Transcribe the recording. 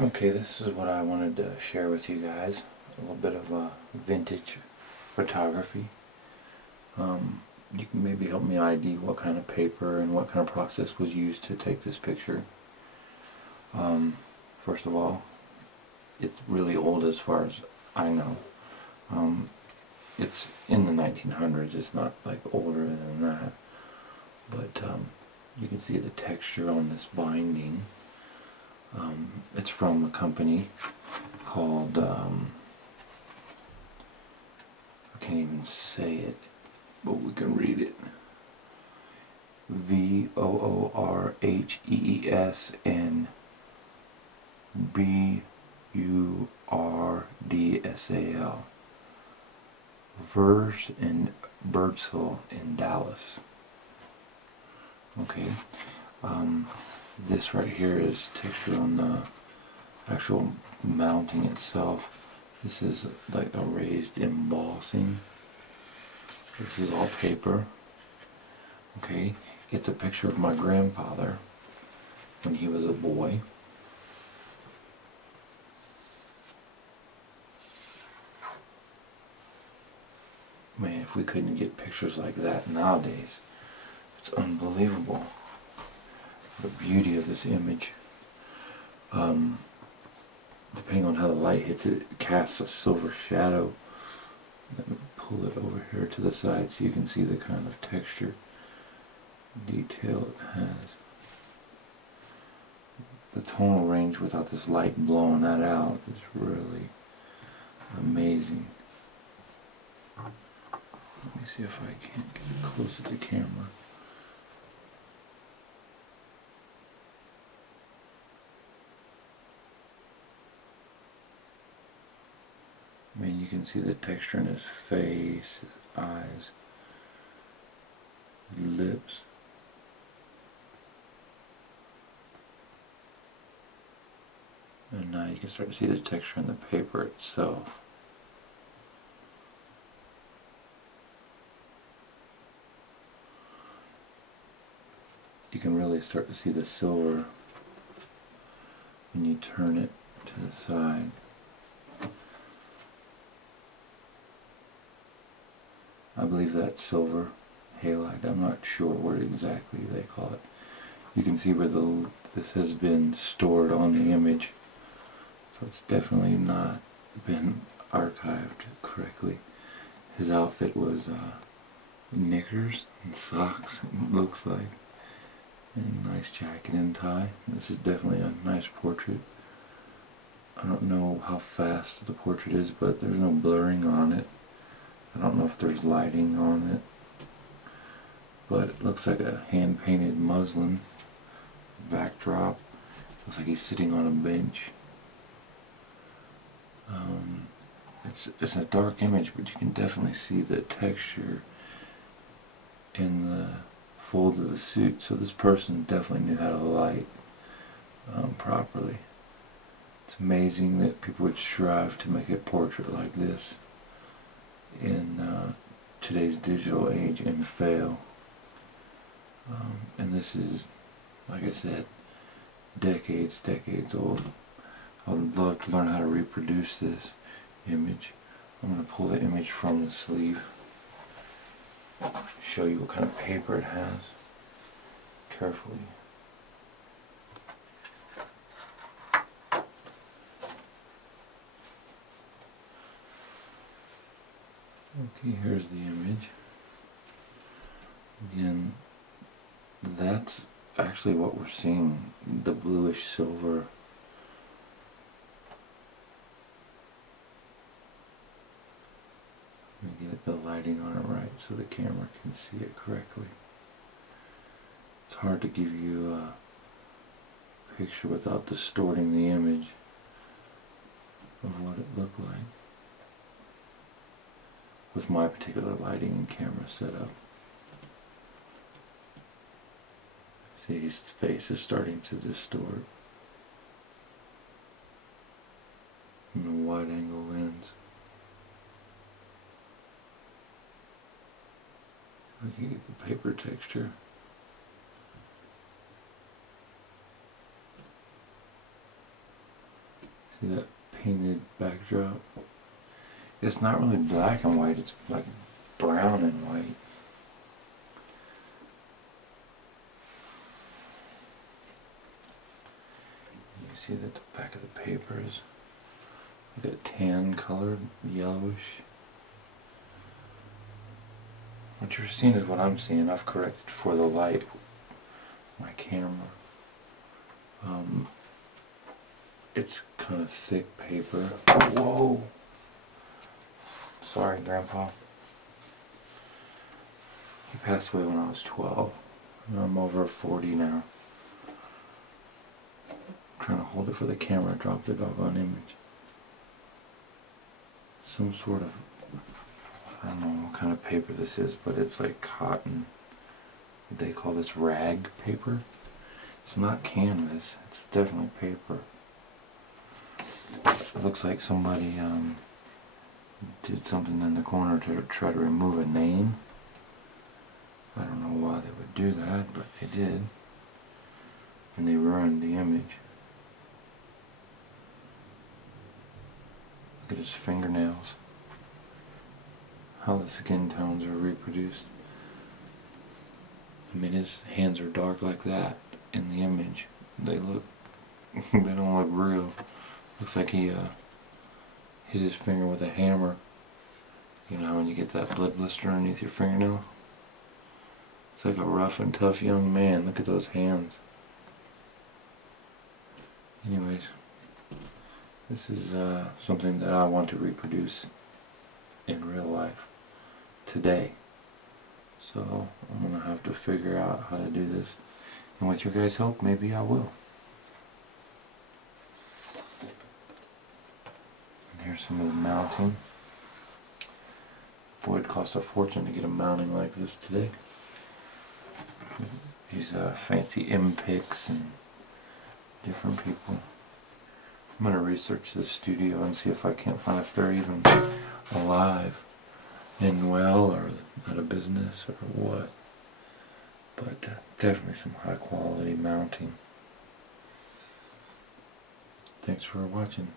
Okay, this is what I wanted to share with you guys. A little bit of vintage photography. You can maybe help me ID what kind of paper and what kind of process was used to take this picture. First of all, it's really old as far as I know. It's in the 1900s, it's not like older than that. But you can see the texture on this binding. It's from a company called, I can't even say it, but we can read it. VOORHESSNBURDSAL. Vers and Birdsall in Dallas. Okay. This right here is texture on the actual mounting itself. This is like a raised embossing. This is all paper. Okay, it's a picture of my grandfather when he was a boy. Man, if we couldn't get pictures like that nowadays, it's unbelievable. The beauty of this image. Depending on how the light hits it, it casts a silver shadow. Let me pull it over here to the side so you can see the kind of texture detail it has. The tonal range without this light blowing that out is really amazing. Let me see if I can't get it close to the camera. I mean, you can see the texture in his face, his eyes, his lips. And now you can start to see the texture in the paper itself. You can really start to see the silver when you turn it to the side. I believe that's silver halide. I'm not sure what exactly they call it. You can see where this has been stored on the image. So it's definitely not been archived correctly. His outfit was knickers and socks, it looks like, and a nice jacket and tie. This is definitely a nice portrait. I don't know how fast the portrait is, but there's no blurring on it. I don't know if there's lighting on it, but it looks like a hand-painted muslin backdrop. Looks like he's sitting on a bench. It's a dark image, but you can definitely see the texture in the folds of the suit. So this person definitely knew how to light properly. It's amazing that people would strive to make a portrait like this in today's digital age and fail. And this is, like I said, decades old. I would love to learn how to reproduce this image. I'm going to pull the image from the sleeve, show you what kind of paper it has carefully. Okay, here's the image. Again, that's actually what we're seeing, the bluish silver. Let me get the lighting on it right so the camera can see it correctly. It's hard to give you a picture without distorting the image of what it looked like with my particular lighting and camera setup. See, his face is starting to distort in the wide angle lens. We can get the paper texture. See that painted backdrop? It's not really black and white, it's like brown and white. You see that the back of the paper is like a tan colored, yellowish. What you're seeing is what I'm seeing. I've corrected for the light, my camera. It's kind of thick paper. Whoa! Sorry, Grandpa. He passed away when I was 12. And I'm over 40 now. I'm trying to hold it for the camera, drop the doggone image. Some sort of, I don't know what kind of paper this is, but it's like cotton. They call this rag paper. It's not canvas, it's definitely paper. It looks like somebody did something in the corner to try to remove a name. I don't know why they would do that, but they did. And they ruined the image. Look at his fingernails. How the skin tones are reproduced. I mean, his hands are dark like that in the image. They look, they don't look real. Looks like he hit his finger with a hammer. You know when you get that blood blister underneath your fingernail? It's like a rough and tough young man. Look at those hands. Anyways, this is something that I want to reproduce in real life today. So I'm going to have to figure out how to do this. And with your guys' help, maybe I will. And here's some of the mounting. Boy, it cost a fortune to get a mounting like this today. These fancy M-picks and different people. I'm going to research this studio and see if I can't find if they're even alive and well, or out of business, or what. But definitely some high quality mounting. Thanks for watching.